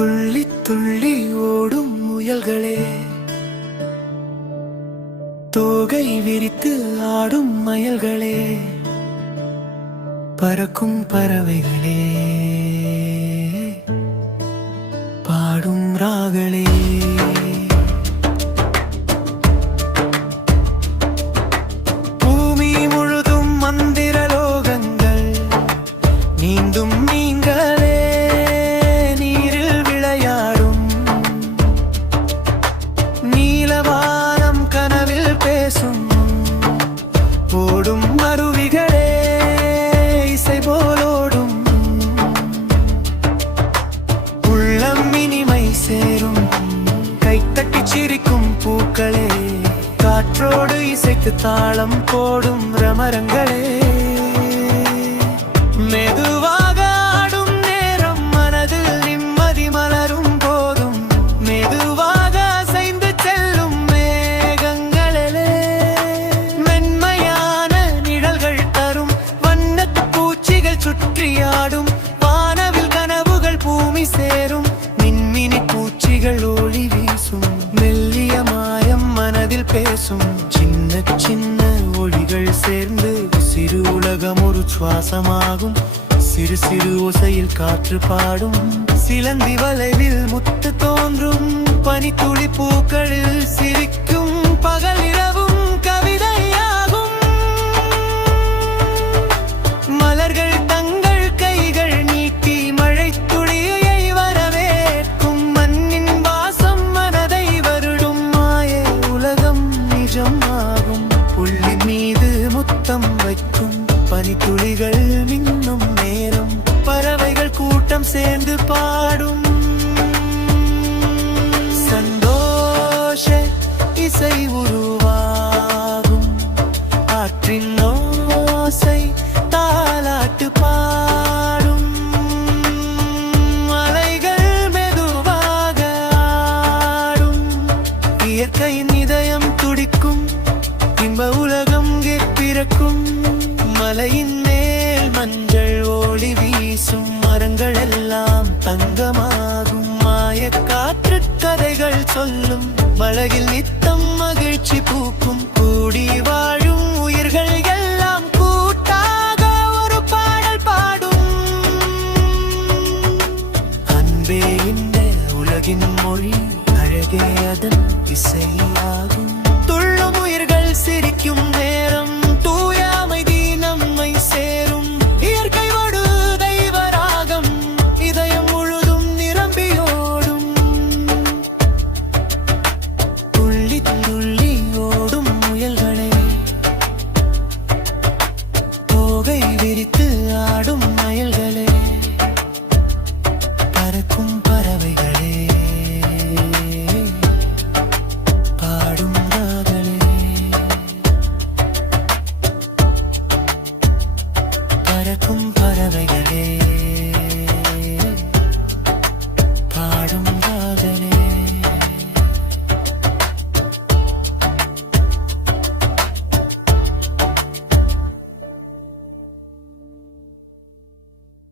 துள்ளி துள்ளி ஓடும் முயல்களே, தோகை விரித்து ஆடும் மயல்களே, பறக்கும் பறவைகளே, பாடும் ராகளே, பூமி முழுதும் மந்திர லோகங்கள் நீந்தும் நீங்களே, நீரில் விளையாடும் நீலவானம் கனவில் பேசும் ஓடும் அருவிகளே, இசை போலோடும் உள்ளம் இனிமை சேரும் கைத்தட்டி சிரிக்கும் பூக்களே, காற்றோடு இசைத்து தாளம் போடும் ரமரங்களே, மெதுவாக ஆடும் நேரம் மனதில் நிம்மதி மலரும் போதும், மெதுவாக அசைந்து செல்லும் மேகங்களே, மென்மையான நிழல்கள் தரும் வண்ணத்து பூச்சிகள் சுற்றியாடும், வானவில் கனவுகள் பூமி சேரும், மின்மினி பூச்சிகள் ஒளி வீசும், மெல்லிய மாயம் மனதில் பேசும், சின்ன சின்ன ஒளிகள் சேர்ந்து சிறு உலகம் ஒரு சுவாசமாகும், சிறு சிறு ஓசையில் காற்று பாடும், சிலந்தி வளைவில் முத்து தோன்றும், பனித்துளி பூக்களில் சிரிக்கும், பகல் இரவும் கவிதையாகும், மலர்கள் தங்கள் கைகள் நீட்டி மழை துளியை வரவேற்கும், மண்ணின் வாசம் மனதை வருடும், மாய உலகம் நிஜமாகும், புள்ளி மீது முத்தம் வைக்கும், பனித்துளிகள் மின்னும் நேரம், பறவைகள் கூட்டம் சேர்ந்து பாடும், சந்தோஷ இசை உருவாகும், ஆற்றின் ஓசை தாலாட்டு பாடும், மலைகள் மெதுவாக ஆடும், இயற்கையின் இதயம் துடிக்கும், இன்ப உலகம் பிறக்கும், மலையின் மேல் மஞ்சள் ஒளி வீசும், மரங்கள் எல்லாம் தங்கமாகும், மாய காற்று கதைகள் சொல்லும், மழையில் நித்தம் மகிழ்ச்சி பூக்கும்.